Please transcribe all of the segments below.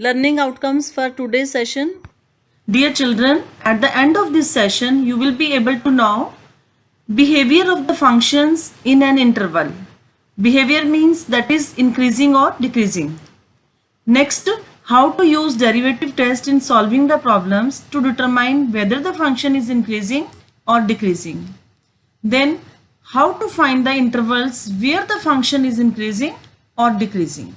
Learning outcomes for today's session. Dear children, at the end of this session, you will be able to know behavior of the functions in an interval. Behavior means that is increasing or decreasing. Next, how to use derivative test in solving the problems to determine whether the function is increasing or decreasing. Then, how to find the intervals where the function is increasing or decreasing.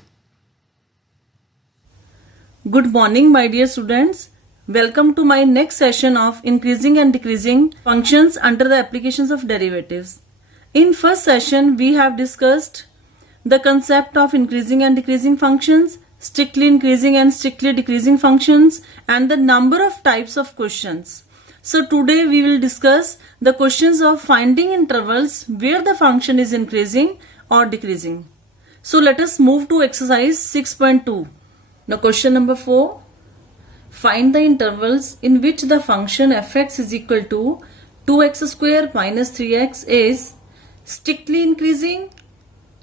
Good morning, my dear students. Welcome to my next session of increasing and decreasing functions under the applications of derivatives. In first session, we have discussed the concept of increasing and decreasing functions, strictly increasing and strictly decreasing functions, and the number of types of questions. So today we will discuss the questions of finding intervals where the function is increasing or decreasing. So let us move to exercise 6.2. Now question number 4. Find the intervals in which the function fx is equal to 2x square minus 3x is strictly increasing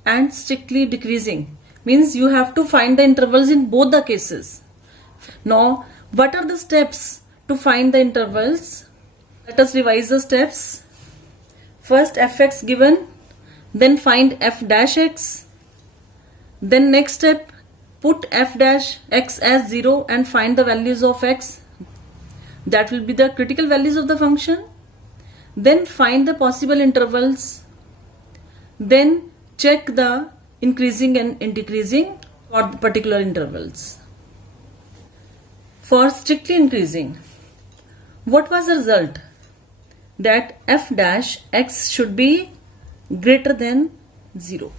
and strictly decreasing. Means you have to find the intervals in both the cases. Now what are the steps to find the intervals? Let us revise the steps. First fx given, then find f dash x. Then next step, put f dash x as 0 and find the values of x. That will be the critical values of the function. Then find the possible intervals. Then check the increasing and decreasing for particular intervals. For strictly increasing, what was the result? That f dash x should be greater than 0.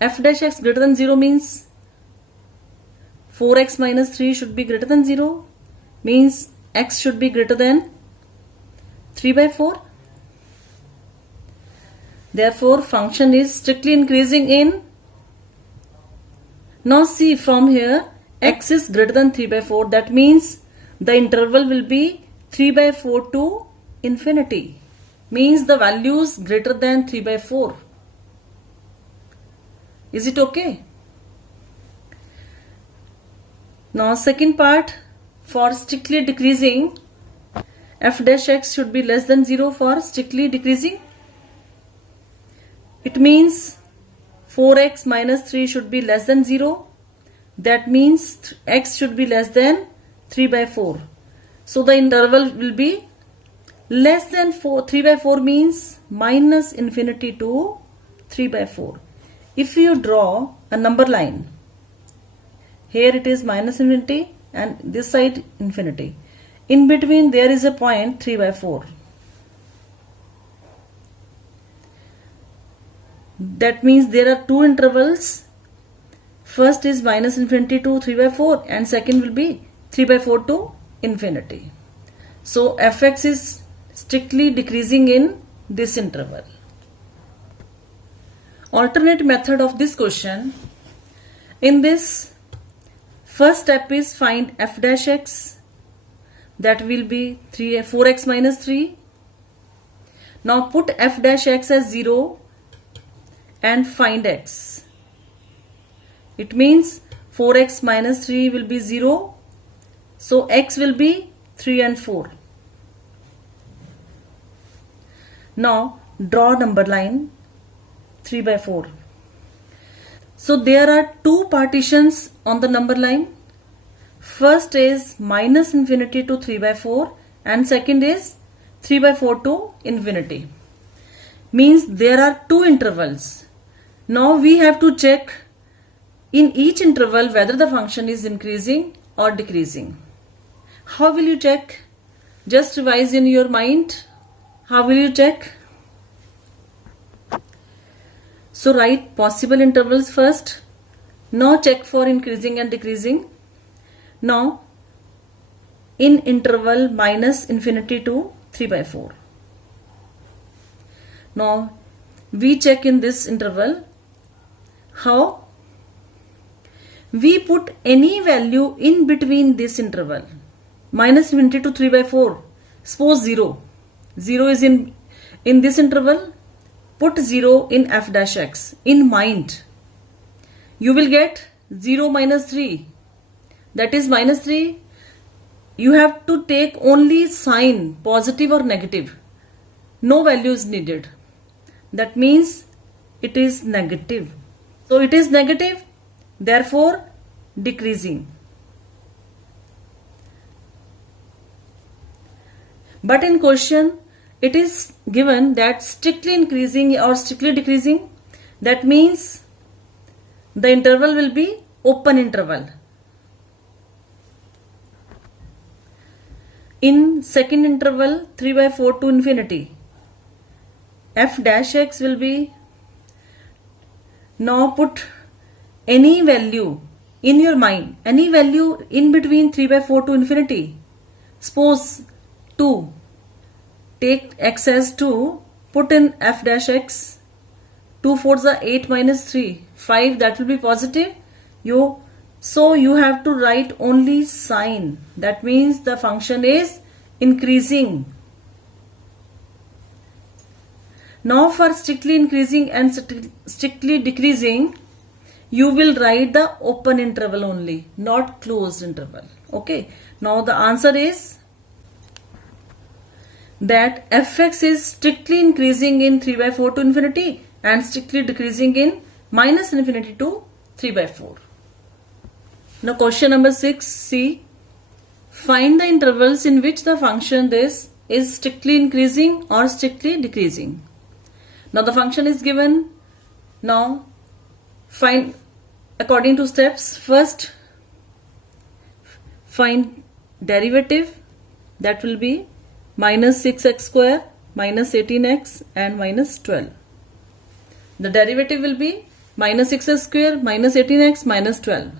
F dash x greater than 0 means 4x minus 3 should be greater than 0, means x should be greater than 3 by 4. Therefore, function is strictly increasing in. Now see from here, x is greater than 3 by 4. That means the interval will be 3 by 4 to infinity. Means the values greater than 3 by 4. Is it okay? Now second part, for strictly decreasing, f dash x should be less than 0 for strictly decreasing. It means 4x minus 3 should be less than 0. That means x should be less than 3 by 4. So the interval will be less than 3 by 4 means minus infinity to 3 by 4. If you draw a number line, here it is minus infinity and this side infinity. In between there is a point 3 by 4. That means there are two intervals. First is minus infinity to 3 by 4 and second will be 3 by 4 to infinity. So fx is strictly decreasing in this interval. Alternate method of this question. In this, first step is find f dash x. That will be 4x minus 3. Now put f dash x as 0 and find x. It means 4x minus 3 will be 0. So x will be 3 and 4. Now draw number line 3 by 4. So there are two partitions on the number line. First is minus infinity to 3 by 4 and second is 3 by 4 to infinity. Means there are two intervals. Now we have to check in each interval whether the function is increasing or decreasing. How will you check? Just revise in your mind. How will you check? So write possible intervals first. Now check for increasing and decreasing. Now in interval minus infinity to 3 by 4. Now we check in this interval. How? We put any value in between this interval. Minus infinity to 3 by 4. Suppose 0. 0 is in this interval. Put 0 in f dash x in mind. You will get 0 minus 3. that is minus 3, you have to take only sign, positive or negative. No value is needed. That means it is negative. So it is negative, therefore decreasing. But in question, it is given that strictly increasing or strictly decreasing. That means the interval will be open interval. In second interval 3/4 to infinity, f dash x will be, now put any value in your mind, any value in between 3/4 to infinity. Suppose 2, take x as 2, put in f dash x, 2 4s are 8 minus 3, 5, that will be positive. So you have to write only sign. That means the function is increasing. Now for strictly increasing and strictly decreasing, you will write the open interval only, not closed interval. Okay. Now the answer is that fx is strictly increasing in 3/4 to infinity and strictly decreasing in minus infinity to 3/4. Now question number 6c. Find the intervals in which the function this is strictly increasing or strictly decreasing. Now the function is given. Now find according to steps. First, find derivative, that will be minus 6x square, minus 18x and minus 12. The derivative will be minus 6x square, minus 18x, minus 12.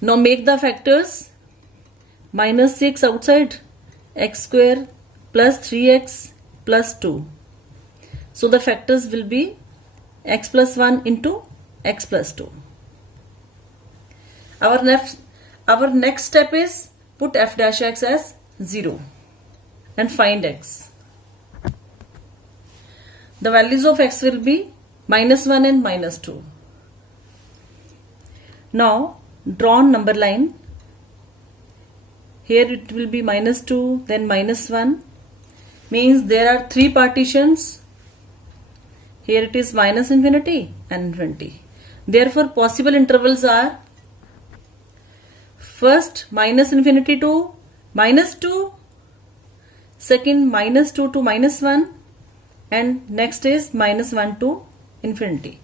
Now make the factors. Minus 6 outside, x square plus 3x plus 2. So the factors will be x plus 1 into x plus 2. Our next step is put f dash x as 0 and find x. The values of x will be minus 1 and minus 2. Now draw number line. Here it will be minus 2, then minus 1. Means there are 3 partitions. Here it is minus infinity and infinity. Therefore possible intervals are first minus infinity to minus 2, second minus 2 to minus 1, and next is minus 1 to infinity.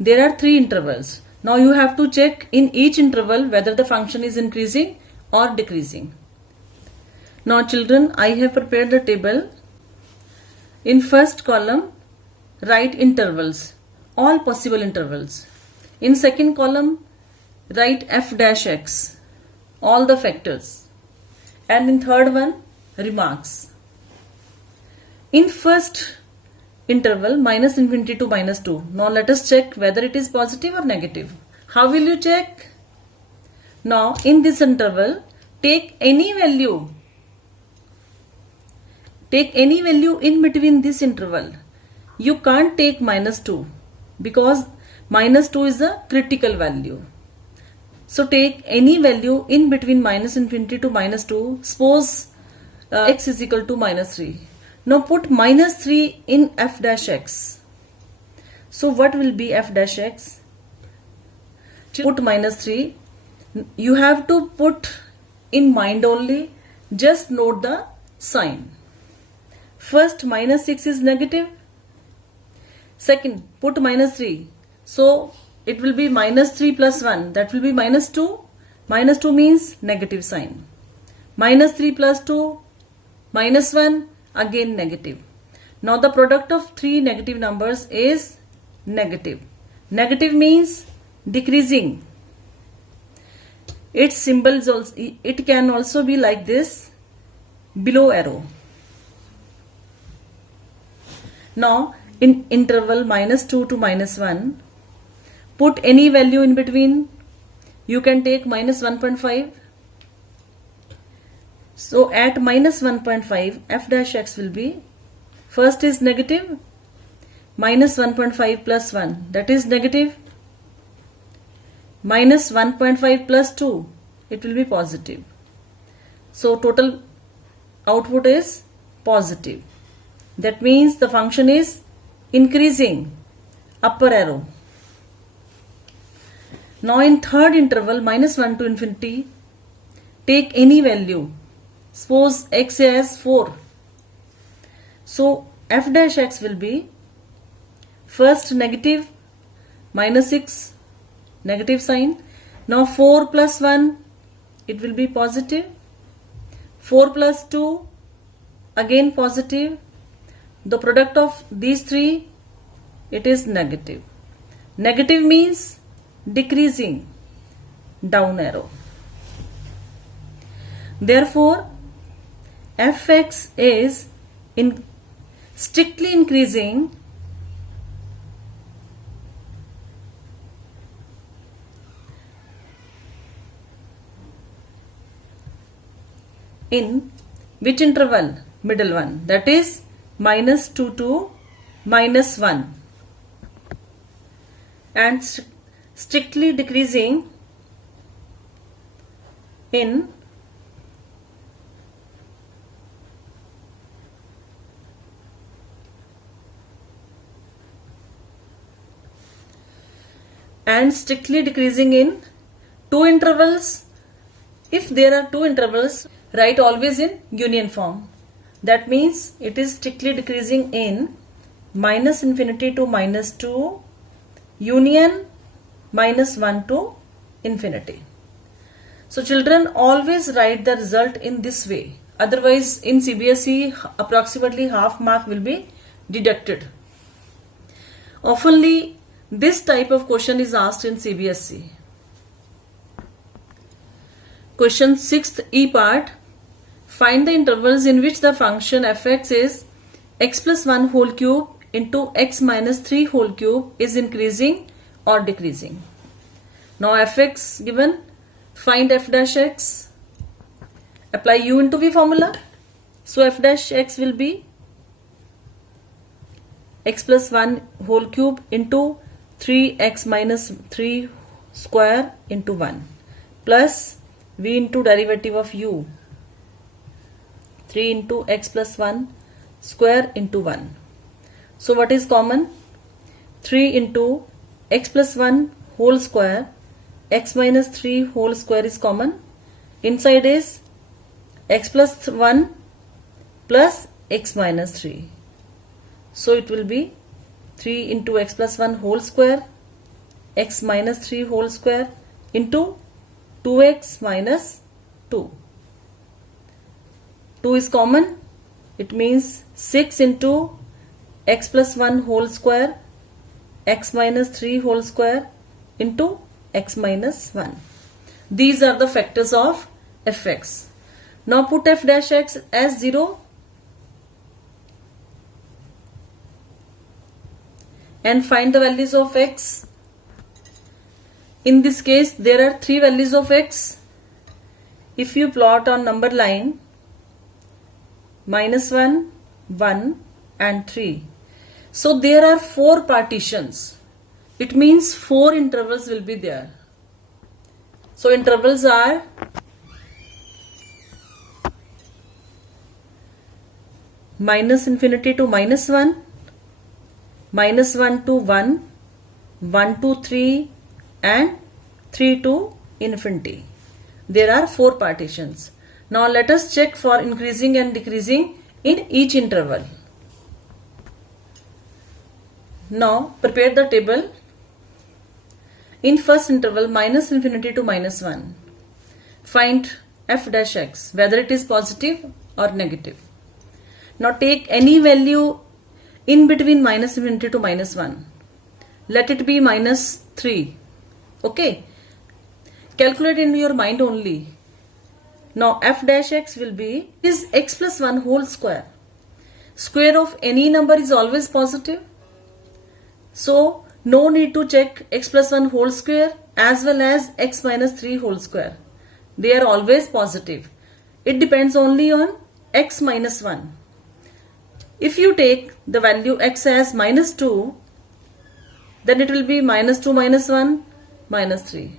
There are 3 intervals. Now you have to check in each interval whether the function is increasing or decreasing. Now children, I have prepared the table. In first column, write intervals, all possible intervals. In second column, write f dash x, all the factors. And in third one, remarks. In first interval, minus infinity to minus 2. Now let us check whether it is positive or negative. How will you check? Now in this interval, take any value. Take any value in between this interval. You can't take minus 2 because minus 2 is a critical value. So take any value in between minus infinity to minus 2. Suppose x is equal to minus 3. Now put minus 3 in f dash x. So what will be f dash x? Put minus 3. You have to put in mind only. Just note the sign. First minus 6 is negative. Second put minus 3. So it will be minus 3 plus 1. That will be minus 2. Minus 2 means negative sign. Minus 3 plus 2. Minus 1. Again negative. Now the product of 3 negative numbers is negative. Negative means decreasing. Its symbols also, it can also be like this, below arrow. Now in interval minus 2 to minus 1, put any value in between. You can take minus 1.5. So at minus 1.5, f dash x will be, first is negative, minus 1.5 plus 1, that is negative. minus 1.5 plus 2, it will be positive. So total output is positive. That means the function is increasing, upper arrow. Now in third interval, minus 1 to infinity, take any value. Suppose x as 4. So f dash x will be first negative, minus 6, negative sign. Now 4 plus 1, it will be positive. 4 plus 2, again positive. The product of these three, it is negative. Negative means decreasing, down arrow. Therefore, fx is strictly increasing in which interval? Middle one, that is minus 2 to minus 1, and strictly decreasing in two intervals. If there are two intervals, write always in union form. That means it is strictly decreasing in minus infinity to minus 2 union minus 1 to infinity. So children, always write the result in this way. Otherwise in CBSE approximately half mark will be deducted. Oftenly this type of question is asked in CBSE. Question 6th E part. Find the intervals in which the function fx is x plus 1 whole cube into x minus 3 whole cube is increasing or decreasing. Now fx given, find f dash x, apply u into v formula. So f dash x will be x plus 1 whole cube into 3x minus 3 square into 1 plus v into derivative of u, 3 into x plus 1 square into 1. So what is common? 3 into x plus 1 whole square, x minus 3 whole square is common. Inside is x plus 1 plus x minus 3. So it will be 3 into x plus 1 whole square, x minus 3 whole square into 2x minus 2. 2 is common. It means 6 into x plus 1 whole square, x minus 3 whole square into x minus 1. These are the factors of fx. Now put f dash x as 0 and find the values of x. In this case there are 3 values of x. If you plot on number line, minus 1, 1 and 3. So there are 4 partitions. It means 4 intervals will be there. So intervals are minus infinity to minus 1, minus 1 to 1, 1 to 3 and 3 to infinity. There are 4 partitions. Now let us check for increasing and decreasing in each interval. Now prepare the table. In first interval, minus infinity to minus 1, find f dash x, whether it is positive or negative. Now take any value in between minus infinity to minus 1. Let it be minus 3. Okay. Calculate in your mind only. Now f dash x will be is x plus 1 whole square. Square of any number is always positive. So no need to check x plus 1 whole square as well as x minus 3 whole square. They are always positive. It depends only on x minus 1. If you take the value x as minus 2, then it will be minus 2 minus 1 minus 3.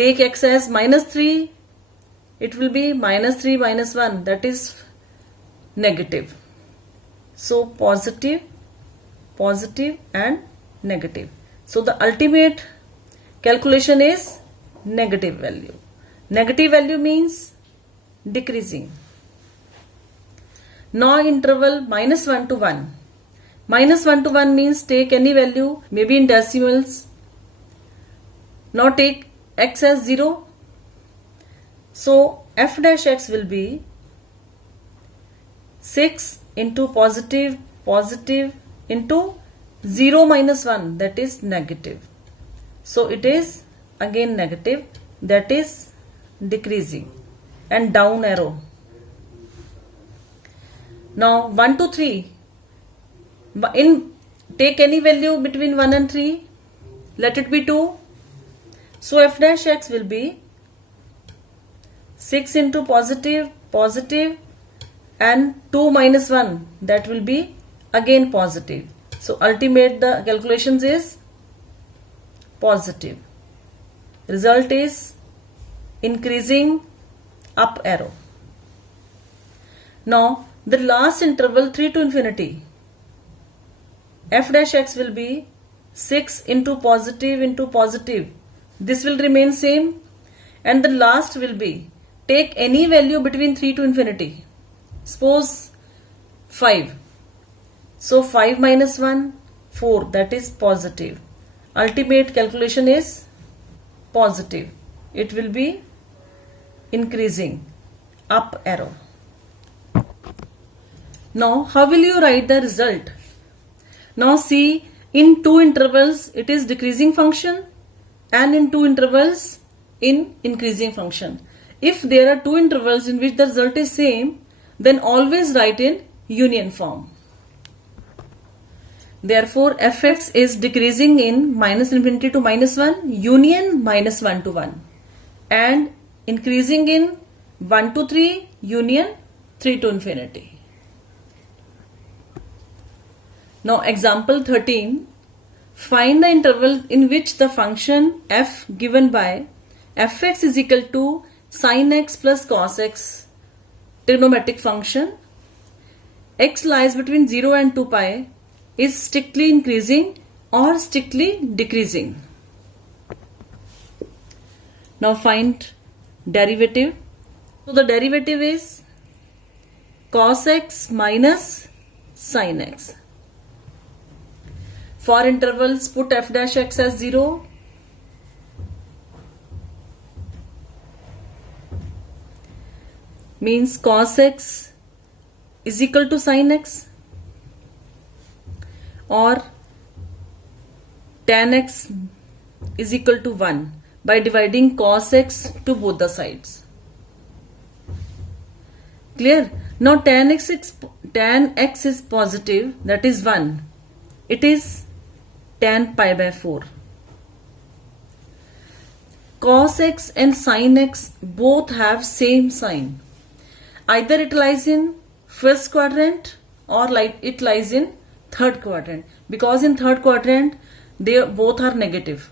take x as minus 3, it will be minus 3 minus 1, that is negative. So positive, positive and negative. So the ultimate calculation is negative value. Negative value means decreasing. Now interval minus 1 to 1. Minus 1 to 1 means take any value, maybe in decimals. Now take x as 0. So f dash x will be 6 into positive, positive into 0 minus 1, that is negative. So it is again negative, that is decreasing, and down arrow. Now 1 to 3. Take any value between 1 and 3. Let it be 2. So f dash x will be 6 into positive, positive and 2 minus 1, that will be again positive. So ultimate the calculations is positive. Result is increasing up arrow. Now the last interval 3 to infinity. F dash x will be 6 into positive. This will remain same, and the last will be take any value between 3 to infinity. Suppose 5. So 5 minus 1, 4, that is positive. Ultimate calculation is positive. It will be increasing up arrow. Now how will you write the result? Now see, in 2 intervals it is decreasing function and in 2 intervals in increasing function. If there are 2 intervals in which the result is same, then always write in union form. Therefore fx is decreasing in minus infinity to minus 1, union minus 1 to 1, and increasing in 1 to 3, union 3 to infinity. Now example 13. Find the interval in which the function f given by fx is equal to sin x plus cos x trigonometric function. X lies between 0 and 2 pi is strictly increasing or strictly decreasing. Now find derivative. So the derivative is cos x minus sin x. For intervals, put f dash x as 0. Means cos x is equal to sin x, or tan x is equal to 1 by dividing cos x to both the sides. Clear? Now tan x is positive, that is 1. It is tan pi by 4. Cos x and sin x both have same sign. Either it lies in first quadrant or it lies in third quadrant, because in third quadrant they both are negative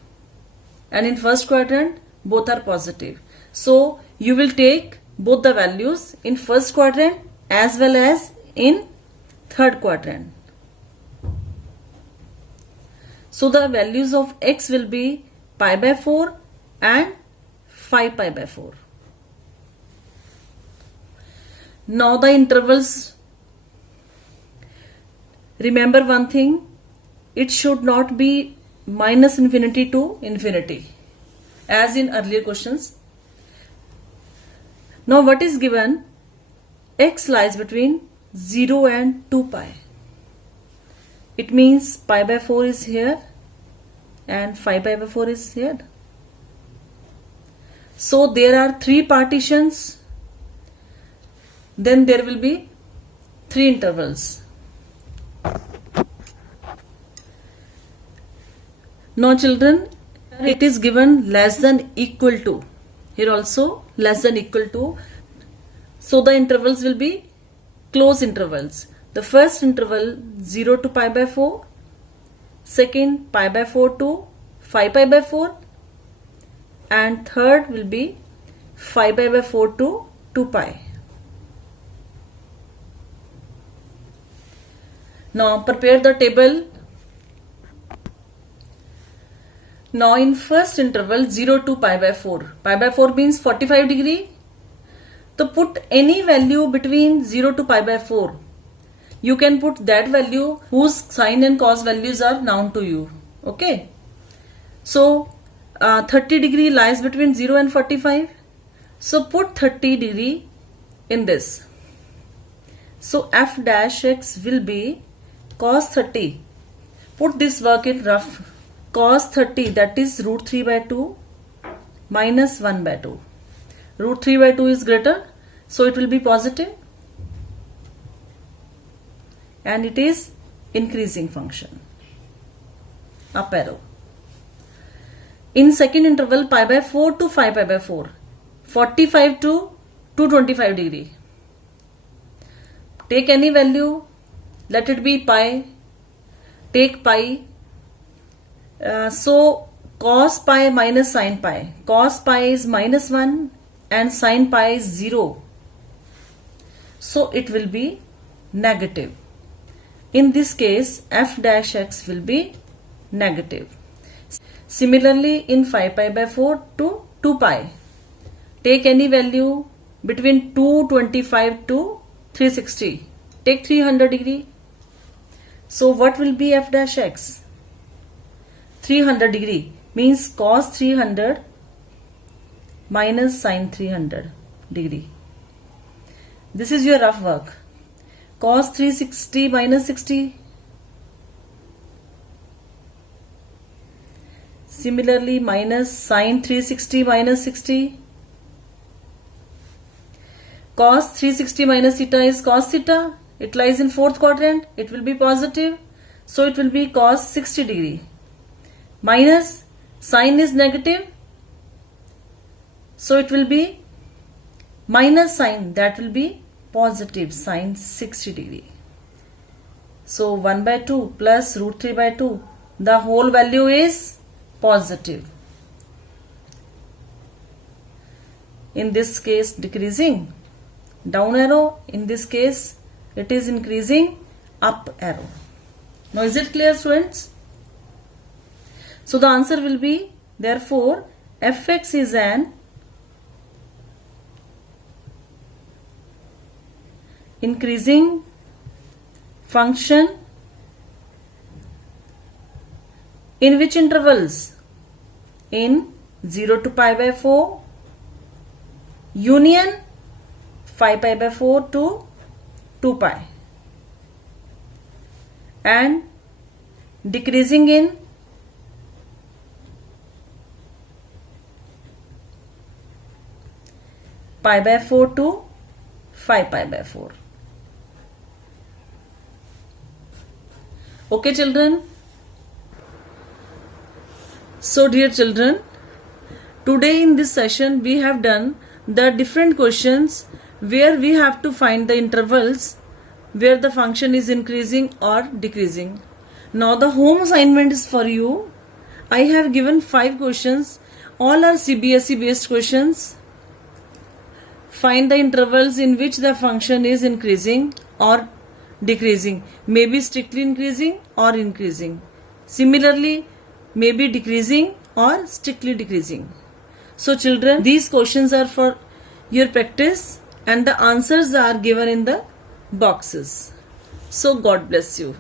and in first quadrant both are positive. So you will take both the values in first quadrant as well as in third quadrant. So the values of x will be pi by 4 and 5 pi by 4. Now the intervals, remember one thing, it should not be minus infinity to infinity as in earlier questions. Now what is given? X lies between 0 and 2 pi. It means pi by 4 is here and 5 pi by 4 is here. So there are 3 partitions. Then there will be 3 intervals. Now children, it is given less than equal to. Here also less than equal to. So the intervals will be close intervals. The first interval 0 to pi by 4, second pi by 4 to 5 pi by 4, and third will be 5 pi by 4 to 2 pi. Now prepare the table. Now in first interval 0 to pi by 4. Pi by 4 means 45 degree. So put any value between 0 to pi by 4. You can put that value whose sine and cos values are known to you. Okay. So 30 degree lies between 0 and 45. So put 30 degree in this. So f dash x will be cos 30. Put this work in rough. Cos 30, that is root 3 by 2 minus 1 by 2. Root 3 by 2 is greater, so it will be positive. And it is increasing function. Up arrow. In second interval pi by 4 to 5 pi by 4. 45 to 225 degree. Take any value. Let it be pi. Take pi. So cos pi minus sin pi. Cos pi is minus 1 and sin pi is 0. So it will be negative. In this case, f dash x will be negative. Similarly, in 5 pi by 4 to 2 pi. Take any value between 225 to 360. Take 300 degree. So what will be f dash x? 300 degree means cos 300 minus sin 300 degree. This is your rough work. Cos 360 minus 60. Similarly, minus sin 360 minus 60. Cos 360 minus theta is cos theta. It lies in fourth quadrant. It will be positive. So it will be cos 60 degree. Minus sin is negative. So it will be minus sin. That will be positive sin 60 degree. So 1 by 2 plus root 3 by 2. The whole value is positive. In this case decreasing. Down arrow. In this case it is increasing. Up arrow. Now is it clear, students? So the answer will be, therefore fx is an increasing function in which intervals? In 0 to pi by 4, union 5 pi by 4 to 2 pi, and decreasing in pi by 4 to 5 pi by 4. Okay, children. So dear children, today in this session we have done the different questions where we have to find the intervals where the function is increasing or decreasing. Now the home assignment is for you. I have given 5 questions. All are CBSE based questions. Find the intervals in which the function is increasing or decreasing. Maybe strictly increasing or increasing. Similarly, maybe decreasing or strictly decreasing. So children, these questions are for your practice and the answers are given in the boxes. So God bless you.